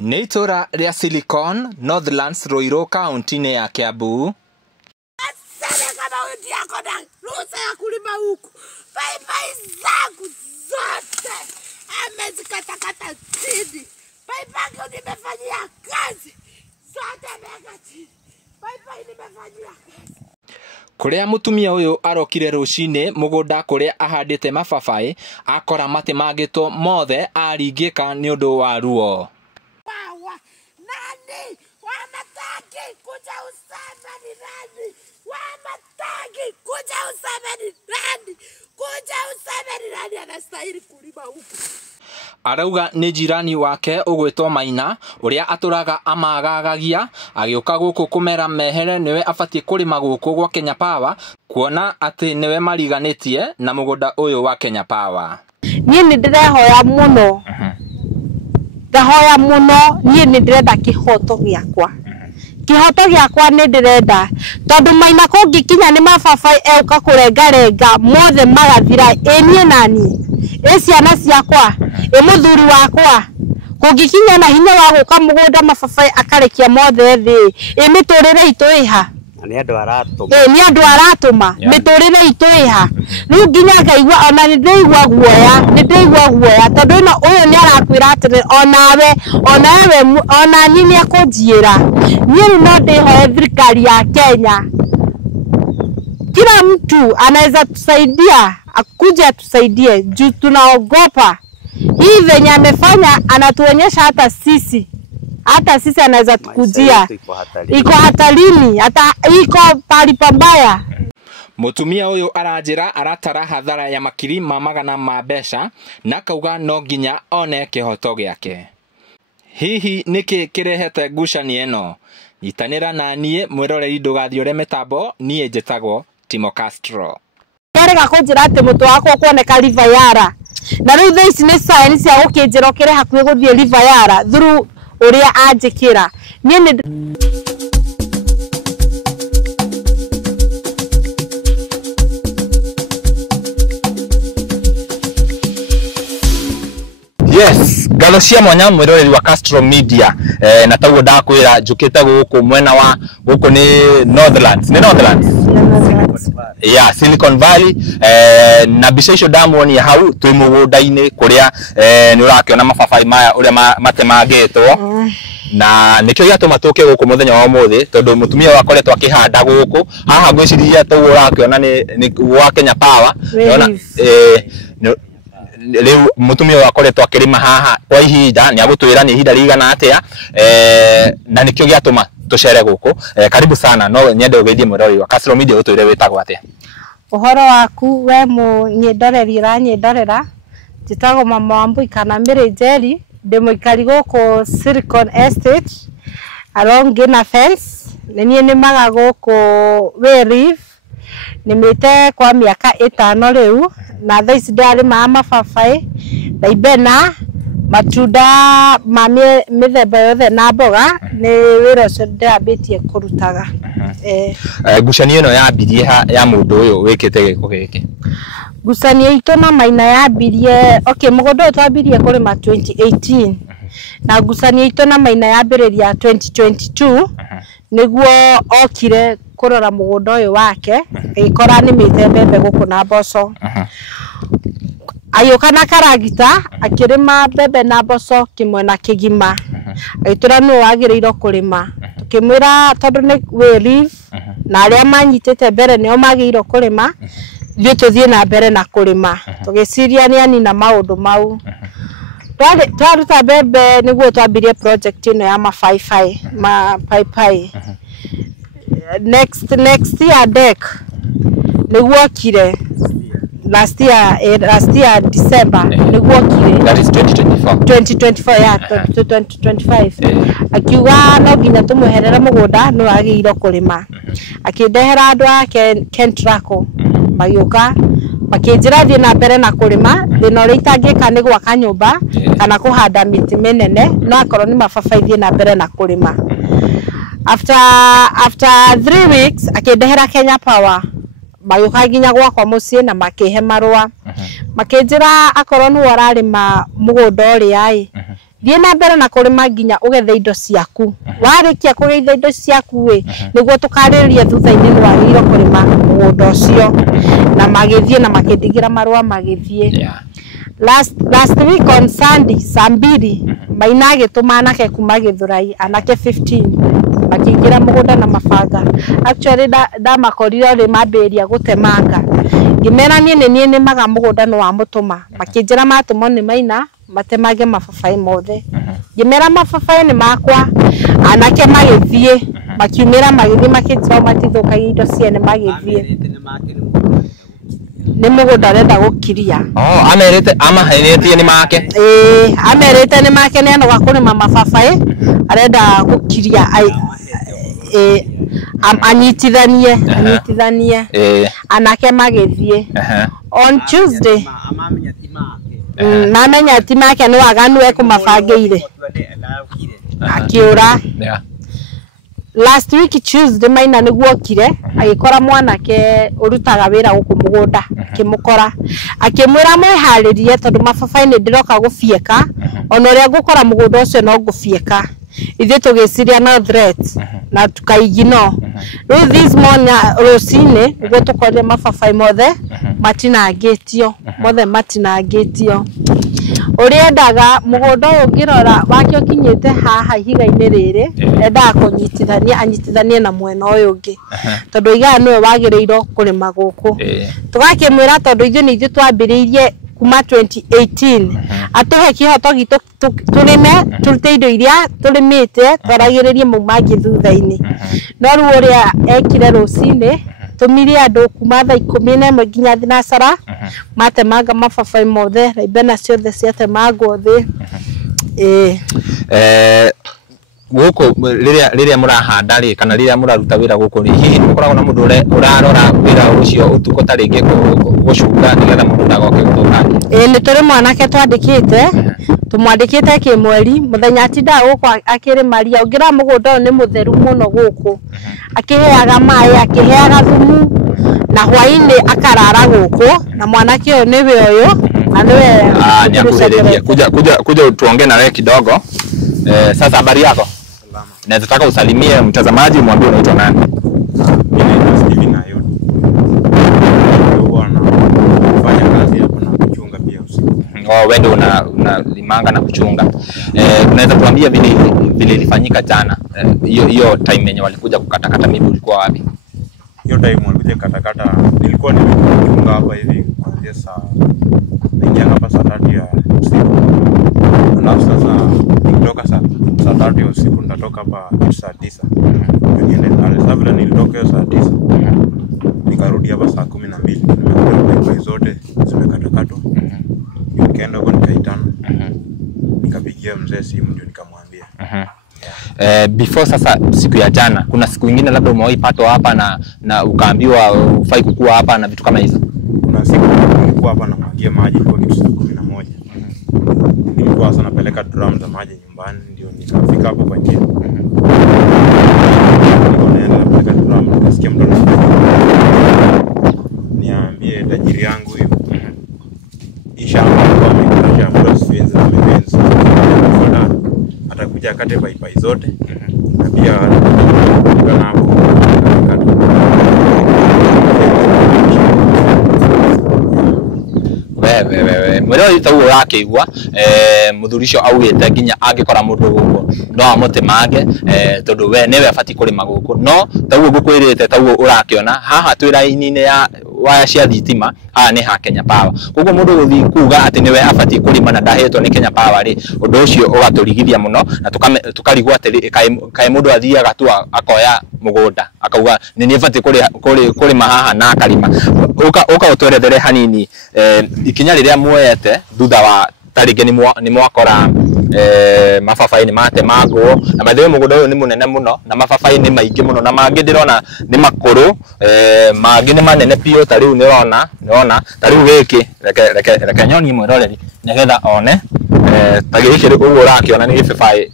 Nĩ itũra rĩa Silicon, Northlands, Ruiru, kaunti-inĩ ya Kiambu. Asante kama wewe yako na ruhusa ya kulima huku. Paipai zangu zote amezikatakata chini. Paipai nimefanyia kazi zote ameweka chini. Paipai nimefanyia kazi. Kuria mutumia uyu arokire rucini mugunda kuria ahandite mababai akora mati magitwo mothe aringika ni undu wa ruo. Nani wamataki kuja useme ni nani? Wamataki kuja useme ni nani? Kuja useme ni nani anastahili kulima huku? Arauga ni jirani wake ugwitwo Maina uria aturaga amagagagia agioka guku kumera mehere niwe afatie kulima guku gwa Kenya Power kuona ati niwe mariganitie na mugunda uyu wa Kenya Power. Nie ni ndirehoya muno. Ndahoya muno nie ni ndirenda kihoto giakwa. Kihoto giakwa ni ndirenda tondu Maina kungikinya ni mababai euka kurengarenga mothe magathira enie nani ciana ciakwa muthuri wakwa kungikinya na hinya wa guka mugunda mababai akarekia mothe thi miturire itu iha ni andu aratuma ni andu aratuma miturire itu iha riu nginya ngaigua ona ni ndeigua guoya tondu no uyu ni arakwira atiri ona nyini akunjiira nie no ndihoe thirikari ya Kenya kila mtu anaweza tusaidia akuje atusaidie juu tunaogopa hii venye amefanya anatuonyesha hata sisi anaweza tukujia iko hatarini hata iko pali pambaya. Mutumia uyu aranjira aratara hathara ya makiri ma magana ma mbeca na kauga no nginya one kihoto giake. Hihi niki kirehete ngucanio eno? Nyitanira na nie mwiroreri ndugathiore mitambo nie njitagwo Timo Castro. Yarega kunjira ati mutu wako kuoneka River Yara na riu thaici ni science ya gukinjira ukire hakuhi guthie River Yara through uria anjikira nie ni Yes, ngatho cia mwanya mwiroreri wa Castro Media na taguo ndakwira njukite guku mwena wa guku ni Northlands. Ni Northlands? Yeah, Silicon Valley na bica icio ndamuonia hau twi mugunda-ini kuria ni urakiona mababai maya uria matemangitwo na nikio giatuma tuke guku muthenya wa umuthi tondu mutumia wakoretwo akihanda guku haha gwiciria tu urakiona ni wa Kenya Power yona leo mutumia wakoretwo akirima haha kwa ihinda ni agutwira ni ihinda rigana atia na nikio giatuma tucere guku karibu sana no nyende ugeithie mwirori wa Castro Media utwire witagwo atia? Uhoro waku we munyendoreri uranyendorera njitagwo Mama Wambui kana Mary Njeri ndi muikari guku Silicon Estate along Gina Fence nie nimaga guku Weri nimite kwa miaka 5 riu na thaici ndari mababai ndaibena matunda ma mithemba yothe na mboga ni wira ucio ndambitie kurutaga. Ngucanio ino yambirie ya mundu uyu wikite giko giki? Ngucanio itu na Maina yambirie mugunda uyu twambirie kurima 2018 na ngucanio itu na Maina yambiriria 2022 niguo okire kurora mugunda uyu wake ikora ni mithemba mbegu na mboco ayoka na karagita akirima mbembe na mboco kimwe na kigima aitura no wagireiro kurima tukimwira tondu ni we na aria manyitete mbere nio magiiro kurima thie tuthie na mbere na kurima tugiciria ni ani na maundu mau twaruta mbembe niguo twambirie project ino ya paipai next year deck niguo kire last year December niguo kire that is 2024 yeah 2025 akiuga no nginya tumuherere mugunda no agiiro kurima akindehera andu ake Kentraco magioka makinjira thie na mbere na kurima thina uri itangika ni gwaka nyumba kana kuhanda miti menene no akorwo ni mababai thie na mbere na kurima. After 3 weeks akindehera Kenya Power magioka nginya gwakwa mucii na makihe marua makinjira akorwo ni wararima mugunda uria Thiĩ na mbere na kũrĩma nginya ũgethe indo ciaku. Warĩkia kũgetha indo ciaku nĩguo tũkarĩrĩria thutha-inĩ nĩ wagĩrĩirwo kũrĩma mũgũnda ũcio na magĩthiĩ na makĩndigĩra marũa magĩthiĩ. Last week on Sunday saa 2 Maina agĩtũma anake kuma Gĩthũrai anake 15 makĩingĩra mũgũnda na mabanga. Actually ndamakorire ũrĩ mambĩrĩria gũtemanga. Ngĩmera niĩ nĩmaga mũgũnda no wa mũtũma. Makĩnjĩra matũmwo nĩ Maina matemange mababaĩ mothe. Ngĩmera mababaĩ nĩ makwa anake magĩthiĩ makiumĩra magĩthiĩ makĩnjĩra matithũkagia indo ciene magĩthiĩ. Nĩ mũgũnda arenda gũkiria. Amerite amaheretie nĩ make. Amerite nĩ make nĩ anoga kũrĩma mababaĩ arenda gũkiria anyitithanie anake magĩthiĩ. On Tuesday namenya ti make nĩ waganu ekũmabangĩire akĩũra. Last week Tuesday Maina nĩguo okire agĩkora mwanake ũrutaga wĩra gũkũ mũgũnda akĩmũkora akĩmwĩra mwĩharĩrie tondũ mababaĩ nĩ ndĩroka gũfieka ona ũrĩa ngũkora mũgũnda ũcio no ngũfieka. Ithuĩ tũgĩciria no threat na tukaigino. Rĩu this morning rũcinĩ nĩguo tũkorire mababaĩ mothe matinangĩtio. Ũrĩa endaga mũgũnda ũyũ ngĩrora wake ũkinyĩte haha ihiga-inĩ rĩrĩ endaga kũnyitithania anyitithanie na mwena ũyũ ũngĩ tondũ iga nĩwe wagĩrĩirwo kũrĩma gũkũ. Tũgakĩmwĩra tondũ ithuĩ nĩ ithuĩ twambĩrĩirie kuma 2018 atũhe kĩhoto gitũ tũrĩme turute indo iria tũrĩmĩte twaragĩrĩrie mauma angĩ thutha-inĩ. No rĩu ũrĩa ekire rũcinĩ tũmire andũ kuma thaa 11 nginya thinacara matemanga mababaĩ mothe na ibena ciothe ciatemangwo thĩ. Gũkũ rĩrĩa mũrahanda rĩ kana rĩrĩa mũraruta wĩra gũkũ rĩ hihi mũkoragwo na mũndũ ũrarora wĩra ũcio ũtukũ ta rĩngĩ gũcunga nĩgetha mũndũ ndagoke gũthũkangia? Nĩ tũrĩ mwanake twandĩkĩte tumwandĩkĩte kĩmweri mũthenya atindaga gũkũ akĩrĩma ria ũngĩra mũgũnda ũyũ nĩ mũtheru mũno gũkũ akĩheaga maĩ akĩheaga thumu na hwainĩ akarara gũkũ na mwanake ũyũ nĩwe ũyũ na nĩwe kuja tuongee na wewe kidogo. Sasa habari yako? Salama. Nataka usalimie mtazamaji mwambie unaitwa nani? Mimi naitwa Steven Ayoni. Nafanya kazi hapo na kuchunga pia usiku. Wewe ndio unalimanga na kuchunga. Unaweza tuambia vile ilifanyika jana? Hiyo time yenye walikuja kukatakata mimi ulikuwa wapi? Hiyo time walikuja kukatakata nilikuwa nimechunga hapa hivi kuanzia naingia hapa saa 3 ya usiku. Alafu sasa nikitoka saa 3 ya usiku nitatoka hapa saa 9. Niende nilitoka saa 9. Nikarudi hapa saa 12. Nimekuta zote zimekatakatwa. Nikaenda huko nikaitana. Nikapigia mzee simu ndio nikamwambia. Before sasa siku ya jana kuna siku nyingine labda umewahi patwa hapa na ukaambiwa ufai kukua hapa na vitu kama hizo? Kuna siku nilikuwa hapa namwagia maji kwa kitu saa 11. Nilikuwa sana napeleka drum za maji nyumbani ndio nikafika hapo kwa njia. Nikaenda napeleka drum nikasikia mtu niambie tajiri yangu hiyo. Isha kwa mimi kwa siwezi na mpenzi. Atakuja akate paipai zote. Na pia kana hapo wewe mwero ita uo rakigwa muthurisho augite nginya angikora mundu guko no amutemange tondu we newe afati kurima guko no taguo ngukwirite taguo urakiona haha twira-ini ya waya cia thitima haha ni ha Kenya Power koguo mundu guthi kuga ati niwe afati kurima na ndahetwo ni Kenya Power ri undu ucio ugaturigithia muno na tukarigwa ati kai mundu athiaga tu akoya mugunda akauga ni afati kurima haha na akarima uka utwerethere hanini ikinya riria muoyete thutha wa tarige ni mwakora mababaĩ ni matemangwo na mathĩo mũgũnda ũyũ nĩ mũnene mũno na mababaĩ nĩ maingĩ mũno na mangĩ ndĩrona nĩ makũrũ mangĩ nĩ manene piũ ta rĩu nĩrona ta rĩu gĩkĩ reke nyonie mwĩroreri nĩgetha one ta gĩkĩ ũguo ũrakĩona nĩ gĩbabaĩ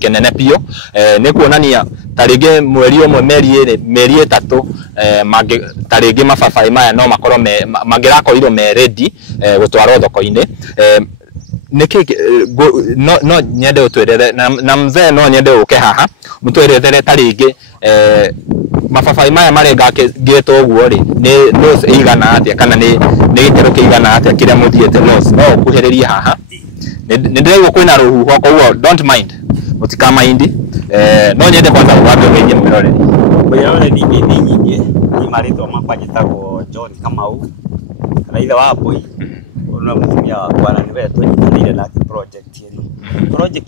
kĩnene piũ nĩ kuonania ta rĩngĩ mweri ũmwe mĩeri ĩtatũ ta rĩngĩ mababaĩ maya no makorwo mangĩrakorirwo me ready gũtwarwo thoko-inĩ niki no nyende utwirere na mzee no nyende uke haha mutwirere taringi mababai maya marenga gĩtwo ũguo rĩ nĩ loss igana atia kana nĩ gĩkĩro kĩigana atia kĩrĩa mũthiĩte loss no ũkuhĩrĩrie haha nĩ ndĩraigua kwĩna rũhuho koguo don't mind mutika mind no nyende kwanza ũgambe ũgeithie mwĩroreri nyingĩ ni marĩtwa makwa njĩtagwo John Kamau raitha wa Mbui ona mutumia wakwa na niwe tũnyitanĩire na project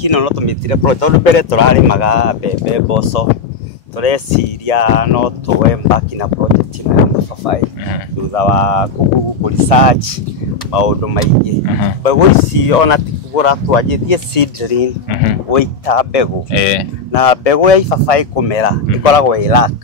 ĩno no tũmĩtire project tondũ mbere tũrarĩmaga mbembe mboco tureciria no tuwe mbaki na project ĩno ya mababai thutha wa research maũndũ maingĩ mbegũ ici ona ti kũgũra twanjĩtie seedling gũita mbegũ na mbegũ ya ibabai kũmera ĩkoragwo ĩ lack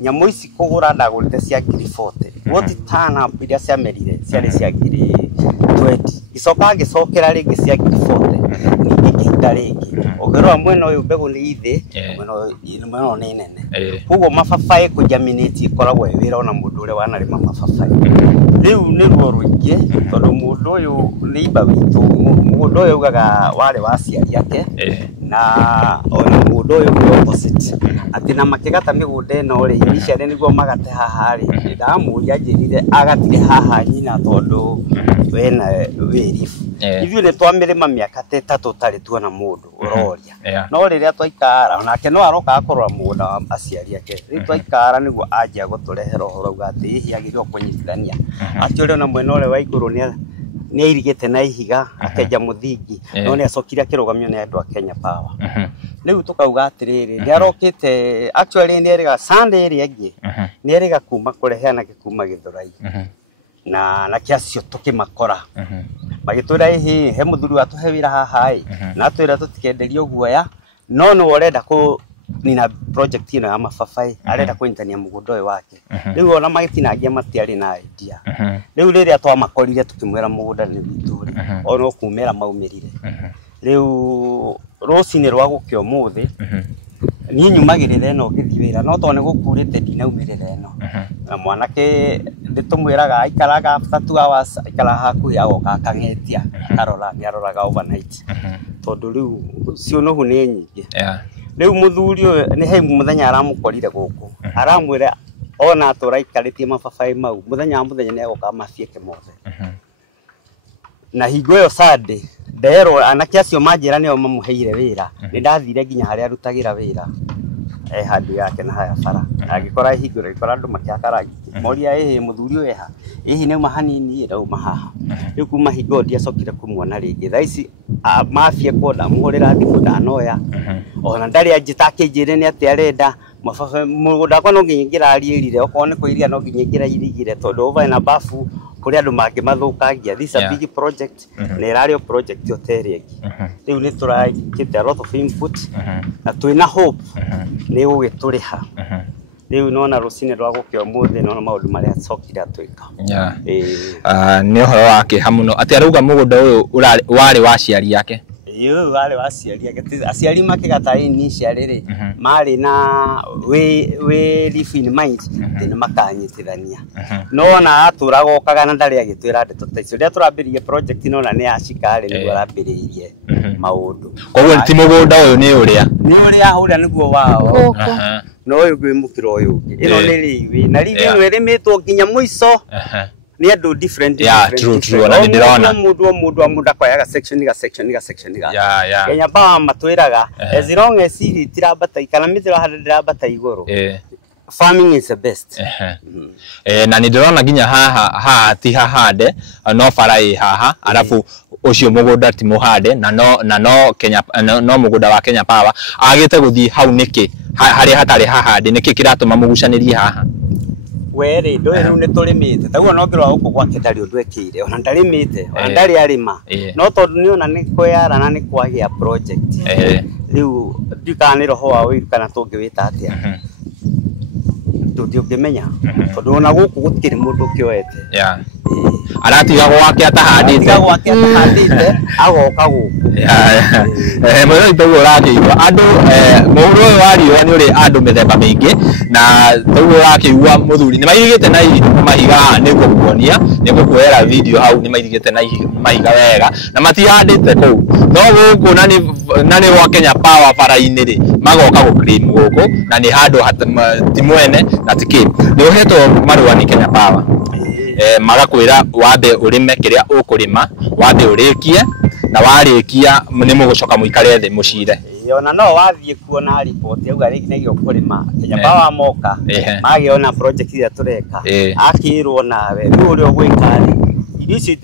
nyamũ ici kũgũra ndagũrĩte cia ngiri 40 gũti tana iria ciamerire ciarĩ cia ngiri 20 icoka ngĩcokera rĩngĩ cia ngiri 40 ningĩ kĩhinda rĩngĩ ũngĩrora mwena ũyũ mbegũ nĩ ithĩ mwena ũyũ nĩ nene koguo mababai kũjaminate ikoragwo ĩ wĩra ona mũndũ ũrĩa wanarĩma mababai rĩu nĩ ruo rũingĩ tondũ mũndũ ũyũ nĩ imba witũ mũndũ ũyũ augaga warĩ wa aciari ake na ona mũndũ ũyũ nĩ opposite atĩ na makĩgata mĩgũnda ĩno rĩ iciarĩ nĩguo magate haha rĩ ndamũria njĩrire agatire haha nyina tondũ wena wĩribu ithuĩ nĩ twamĩrĩma mĩaka ta 3 tarĩ tuona mũndũ ũroria no rĩrĩa twaikara onake no aroka kũrora mũgũnda wa aciari ake rĩu twaikara nĩguo anjia gũtũrehera ũhoro uga atĩ hihi agĩrĩirwo kũnyitithania atĩ ũrĩa ona mwena ũrĩa wa igũrũ nĩ airigĩte na ihiga akenja mũthingi no nĩ acokire akĩrũgamio nĩ andũ a Kenya Power rĩu tukauga atĩrĩrĩ nĩ arokĩte actually nĩ erĩga Sunday ĩrĩa ĩngĩ nĩ erĩga kuma kũreheana kuma Gĩthũrai na kĩacio tũkĩmakora magĩtwĩra hihi he mũthuri watũhe wĩra haha na atwĩra tũtikenderio guoya no nĩ ũrenda nina project ĩno ya mababai arenda kũnyitania mũgũnda ũyũ wake rĩu ona magĩtinangia matiarĩ na idea rĩu rĩrĩa twamakorire tukĩmwĩra mũgũnda nĩ witũ ona kumĩra maumĩrire rĩu rũcinĩ rwa gũkĩa ũmũthĩ niĩ nyumagĩrĩra ĩno ngĩthiĩ wĩra no tondũ nĩ gũkurĩte ndinaumĩrĩra ĩno na mwanake ndĩtũmwĩraga aikaraga after 2 hours aikara hakuhĩ agoka akang'etia akarora nĩ aroraga overnight tondũ rĩu cionohu nĩ nyingĩ rĩu mũthuri ũyũ nĩ he mũthenya aramũkorire gũkũ aramwĩra ona tũraikarĩtie mababai mau mũthenya nĩ agoka mabieke mothe na hingo ĩyo Sunday nderwo anake acio manjĩra nĩo mamũheire wĩra nĩ ndathire nginya harĩa arutagĩra wĩra handũ yake na haya bara agĩkora hingo agĩkora andũ makĩhaka rangi moria mũthuri ũyũ eha hihi nĩ hanini ndauma haha rĩu kuma hingo ndiacokire kũmuona rĩngĩ thaa ici mafia koda mũhũrĩra thimũ ndanoya ona ndarĩ anjĩtakĩnjĩre nĩ atĩ arenda mababai mũgũnda wakwa no nginya ingĩrariĩrire okorwo nĩ kũiria no nginya ingĩrairigire tondũ over na bafu kuri andu mangĩmathũkangia this a big project na ĩrarĩ project yoterĩ rĩu nĩ tũrakĩte a lot of input na twĩna hope nĩ gũgĩtũrĩha rĩu nona rũcinĩ rwa gũkĩa ũmũthĩ nona maũndũ marĩa acokire atwĩka nĩ ũhoro wake hamuno atĩ arauga mũgũnda ũyũ warĩ wa aciari yake warĩ wa aciari ake aciari makĩgata initially rĩ marĩ na we in mind nĩ makanyitithania no na atũraga okaga na ndarĩ agĩtwĩra ndeto ta icio rĩrĩa tũrambĩrĩirie project ino na nĩ acikarĩ nĩguo arambĩrĩirie maũndũ koguo ti mũgũnda ũyũ nĩ ũrĩa nĩguo wao no ũyũ gwĩmũkĩra ũyũ ũngĩ ĩno nĩ rĩiwi na rĩiwi ĩno ĩrĩmĩtwo nginya mũico ni ando different true na ndirona mundu akoyaga section Kenya Power matwiraga as long as iri tirabata kana mithiro handirabata iguru farming is the best na ndirona nginya haha ti hahande no farai haha alafu ucio mugunda ti muhande na no Kenya no mugunda wa Kenya Power agite guthii hau niki hari hatari hahande niki kiratuma mugucanirie haha were ndo rĩu nĩ tũrĩmĩte taguo no ngĩrwa gũkũ gwake ndarĩ ũndũ ekĩire ona ndarĩmĩte ona ndarĩ arĩma no tondũ nĩ ona nĩ kwĩyara na nĩ kwagĩa project rĩu ndikana nĩ roho wa wĩru kana tũngĩwĩta atĩa ndũngĩmenya tondũ ona gũkũ gũtirĩ mũndũ ũkĩoete aratiga gwake atahandite agoka guku mwero itaguo rakiigua andu muhuro uyu wa riũa ni uri andu mithemba mingi na taguo rakiigua muthuri ni maigite na mahiga ni gukuonia ni gukuera video hau ni maigite na mahiga wega na matihandite kuu no guku na ni wa Kenya Power bara-ini ri magoka gu claim guku na ni handu ti mwene na ti ki ni uhetwo marua ni Kenya Power magakwira wambe urime kiria ukurima wambe urikie na warikia ni mugucoka muikare thi mucire ona no wathie kuona report yauga rigi negio kurima Kenya Power moka magiona project ira tureka akirwo nawe ni uri ogwikari ici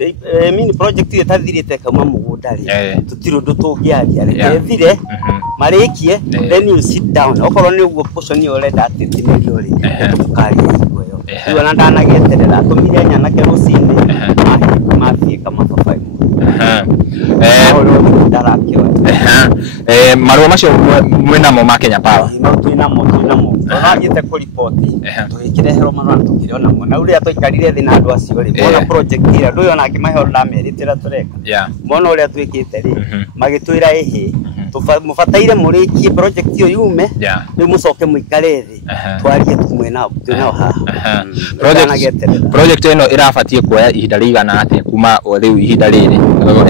mini project ira tathirite kama mugunda ri tutiro ndutungiaria rethire marikie then you sit down okorwo ni uguo portion yo renda atitimerio ri tukari igweyo iwana ndanageterera tumire nyana ke rucini mafie kama papai marua macio mwinamo ma Kenya Power no twinamo twagite ku report twikirehero marua tukiriona na uria twikarire thi na andu acio ri bona project ira ndu yona akimahe ndameritira tureka bona uria twikite ri magitwira ehe mufataire murikie project iyo yume ni mucoke muikare thi twarie tumwena twina haha project ino irafatie kuoya ihinda rigana atia kuma riu ihinda riri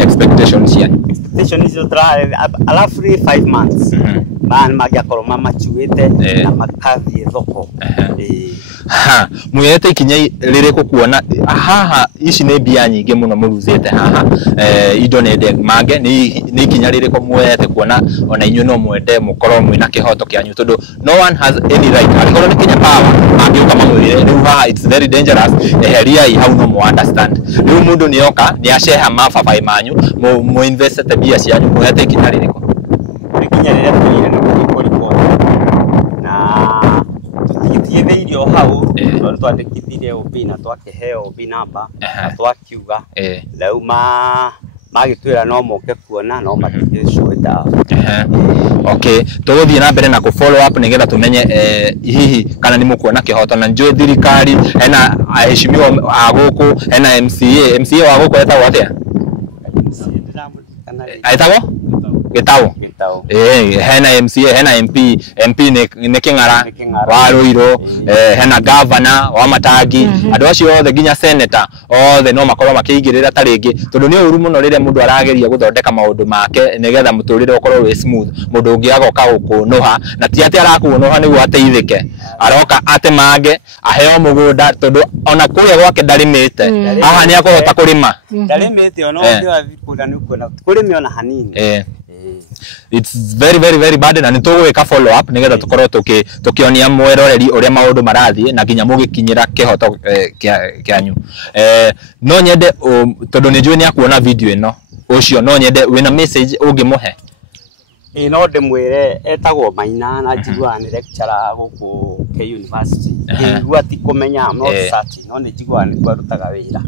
expectations is alafu 5 months magiakorwo mamachuite na makathie thoko mwete ikinya riri kukuona haha ici ni mbia nyingi muno muruzite haha indo nende mange ni ikinya riri ko mwete kuona ona inyu no mwende mukorwo mwina kihoto kianyu tondu no one has any right arikorwo ni Kenya Power angiuka mamwire riu haha it's very dangerous eheria hau no mu understand riu mundu ni oka ni aceha mababai manyu mu invest tabia cianyu mwete ikinya riri ko ikinya riri twire no report na tutithiereirio hau twandikithire obina twakeheo obinamba twakiuga rĩu magitwira no moke kuona no matigicweta okay tuguthie na mbere na ku follow up nigetha tumenye hihi kana ni mukuona kihoto na njui thirikari hena aheshimiwa aguku hena MCA wa guku etagwo atia aitagwo Gitau hena MCA hena MP ni King'ara wa Ruiru hena governor wa Matangi andu acio othe nginya senator othe no makorwo makiigirira ta ringi tondu ni uru muno rire mundu arageria guthondeka maundu make nigetha muturire ukorwo wi smooth mundu ungi agoka gukunuha na ti ati arakunuha niguo ateithike aroka atemange aheo mugunda tondu ona kuya gwake ndarimite haha ni akohota kurima ndarimite ona ndio avikunda ni kuona kurime ona hanini it's very bad na nitugwika follow up nigetha tukorwo tukionia mweroreri uria maundu marathie na nginya mugikinyira kihoto kianyu no nyende tondu ni njui ni akuona video ino ucio no nyende wina message ungimuhe no ndimwire etagwo Maina na njigua ni lecturer guku K University ngigua ti kumenya no search no ni njigua ni kwarutaga wira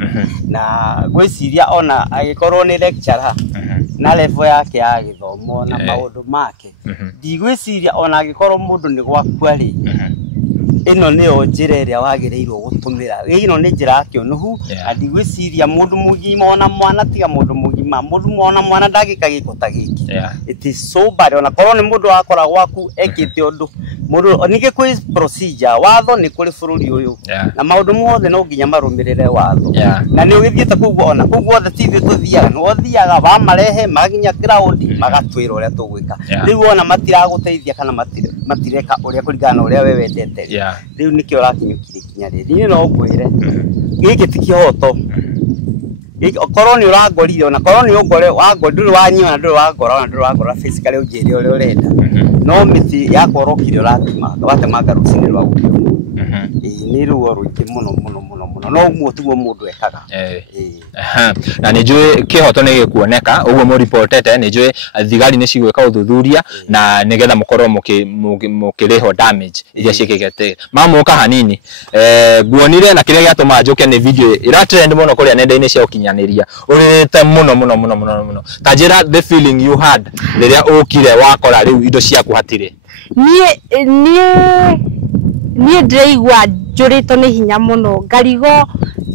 na gwiciria ona agikorwo ni lecturer na level yake ya githomo na maundu make ndigwiciria ona agikorwo mundu ni gwakua ri ino niyo njira iria wagireirwo gutumira ino ni njira yakio nuhu ndigwiciria mundu mugima ona mwana tiga mundu mugima mundu mwana mwana ndagika gikota giki it is so bad ona korwo ni mundu akora gwaku ekite undu mundu nige kwi procedure watho ni kuri bururi uyu na maundu mothe no nginya marumirire watho na ni ugithiete kuguo ona kuguo othe tithi tuthiaga no thiaga ba marehe maginya ground magatwira uria tugwika riu ona matiraguteithia kana matireka uria kuringana uria we wendete riu nikio rakinyukire kinya riri no ngwire giki tikihoto korwo ni urangorire ona korwo ni ungore wangore nduru wanyiona nduru wangora physically ujiri uri urenda no miti yakorokire uratima watemaga rucini rwa gukio ni ruo ruingi muno no mutugo mundu ekaga na ni njui kihoto ni gikuoneka uguo mu reportete ni njui thigari ni cigweka uthuthuria na nigetha mukorwo mukiriho damage iria cikigete mamuka hanini guonire na kiria giatuma njuke ni video ira trend muno kuria nenda-ini cia ukinyaniria urite muno tajira the feeling you had riria ukire wakora riu indo ciaku hatire nie ndiraigua njurito ni hinya muno ngarigo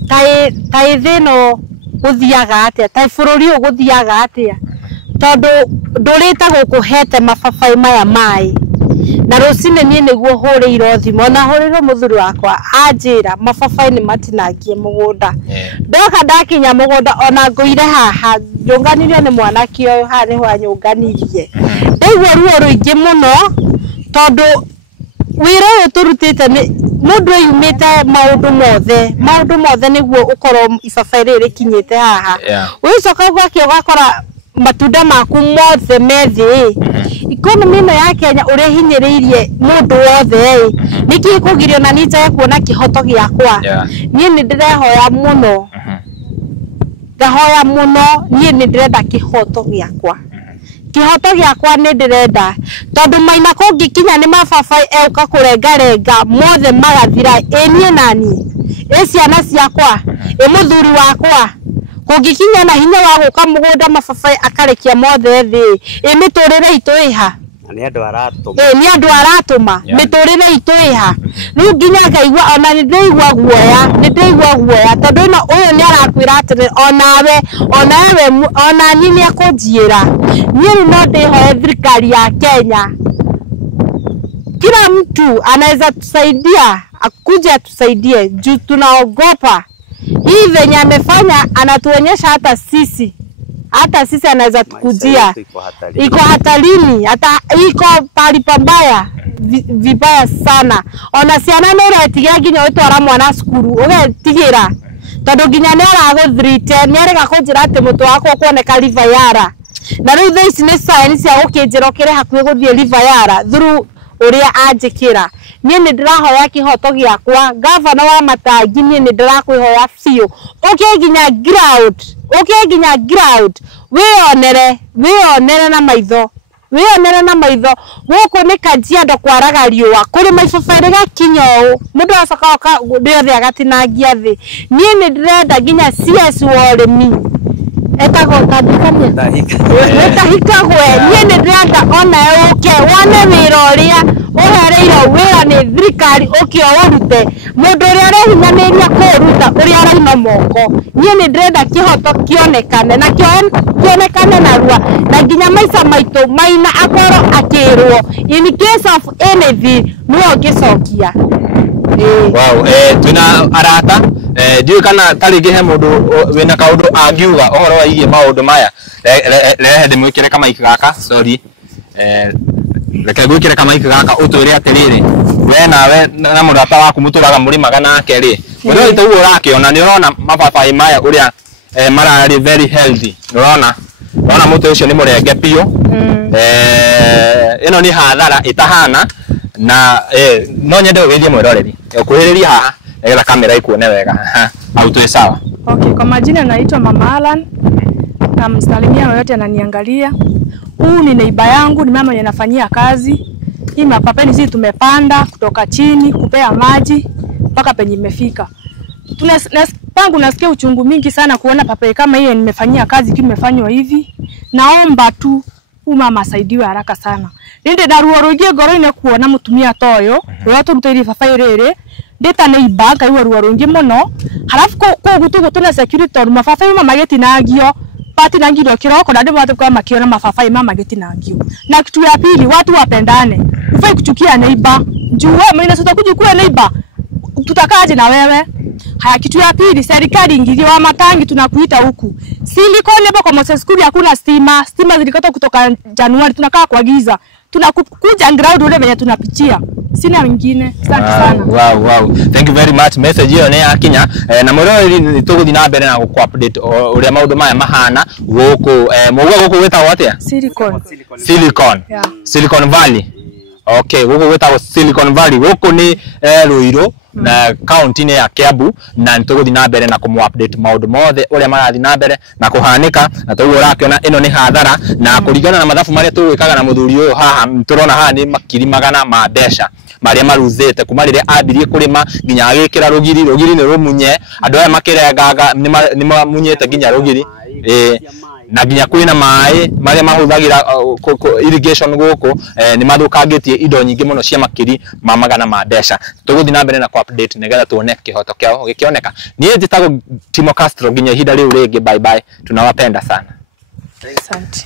tai thino guthiaga atia tai bururi uguthiaga atia tondu ndurita gukuhete mababai maya mai na rucine nie niguo huriro thimo na huriro muthuri wakwa anjira mababai ni matinangie mugunda ndoka ndakinya mugunda ona nguire haha njunganirio ni mwanaki uyu ha ni hwa nyunganirie ndigwo ruo ruingi muno tondu wira uyu turutite ni mundu yumite maundu mothe niguo ukorwo ibabai riri kinyite haha wicoka gwakio gakora matunda maku mothe methi economy ino ya Kenya uri hinyiriirie mundu wothe niki kugirio na nija kuona kihoto giakwa nie ni ndirehoya muno ngahoya muno nie ni ndirenda kihoto giakwa ni ndirenda tondu maina kungikinya ni mababai euka kurengarenga mothe magathira enie nani ciana ciakwa muthuri wakwa kungikinya na hinya wa guka mugunda mababai akarekia mothe thi miturire itu iha ni andu aratuma ni andu aratuma miturire itu iha riu nginya ngaigua ona ni ndeigua guoya tondu no uyu ni arakwira atiri ona ni ni akunjiira ni no ndihoe thirikari ya Kenya kila mtu anaweza tusaidia akuja tusaidie juu tunaogopa hii venye amefanya anatuonyesha hata sisi anaweza tukujia iko hatarini hata iko pali pambaya vibaya sana ona ciana no retigia nginya utwara mwana cukuru ugetigira tondu nginya ni araguthrite ni arega kunjira ati mutu wako kuoneka Livayara na riu thaici ni sign cia gukinjira ukire hakuhi guthie Livayara through uria anjikira nie ni ndirahoya kihoto giakwa governor wa Matangi nie ni ndirakwihoya biu ukiginya ground wionere na maitho guku ni Kajiado kwaraga riua kuri maibabai gakinyo mundu acoka ndiothe agatinangia thi nie ni ndirenda nginya CS worimi etahikagwe nie ni ndirenda ona uke wone wira uria uhereirwo wira ni thirikari ukio urute mundu uria arehinyaniria kuruta uria araina moko nie ni ndirenda kihoto kionekane narua na nginya maica maitu maina akorwo akirwo in case of anything no gicokia wow tuna arata ndiyo kana taringi he mundu wina kaundu angiuga ohoro wa igie maundu maya rehe ndimwikire kama ikigaka sorry reke gwikire kama ikigaka utwire atiriri we nawe na murata waku muturaga murimaga nake ri wewe ito urakiona ni urona mababai maya uria marari very healthy urona mutu ucio ni murenge pio ino ni hathara itahana na no nyende ugerie mwiroreri kuhiriria haha ila kamera ikuone wega au tuwe sawa. Okay, kwa majina naitwa Mama Alan na msalimia yote ananiangalia. Huu ni neighbor yangu, ni mama mwenye nafanyia kazi. Hii mapapeni sisi tumepanda kutoka chini kupea maji mpaka penye imefika. Tangu nasikia uchungu mingi sana kuona papai kama hiyo nimefanyia kazi kimefanywa hivi. Naomba tu mama asaidiwe haraka sana. Ninde daruo rugie ngoro ine kuona mutumia toyo watu mtiri papai rere ndeta neighbor kaiwa ruo rungi muno halafu ko gutuna security or mafafa mama getinagio pati nangiro kiroko na watu kwa makiona mafafa mama getinagio na kitu ya pili watu wapendane ufai kuchukia neighbor njoo mimi sasa kujikua neighbor tutakaje na wewe haya kitu ya pili serikali ingilie wa Matangi tunakuita huku silikone hapo kwa Moses School hakuna stima zilikata kutoka Januari tunakaa kwa giza tunakuja ground ule venye tunapitia sina wengine asante sana wow thank you very much message hiyo ni akinya na morori ni tuguthi na mbere na ku update uria maundu maya mahana guku mugo guku wetagwo atia Silicon Valley okay guku wetagwo Silicon Valley guku ni Ruiru na county ya Kiambu na nituguthi na mbere na kumu update maundu mothe uria marathi na mbere na kuhanika na tuguo rakiona ino ni hathara na kuringana na mathabu maria tuwikaga na muthuri uyu haha turona haha ni makiri magana ma mbeca maria maruzete kuma riria ambirie kurima nginya agikira rugiri ni rumunye andu aya makirengaga ni mamunyete nginya rugiri na nginya kwina mai maria mahuthagira irrigation guku ni mathukangitie indo nyingi muno cia makiri ma magana ma mbeca. Tuguthi na mbere na ku update nigetha tuone kihoto kiao gikioneka. Nie njitago Timo Castro nginya ihinda riu ringi, bye bye, tunawapenda sana. Asante.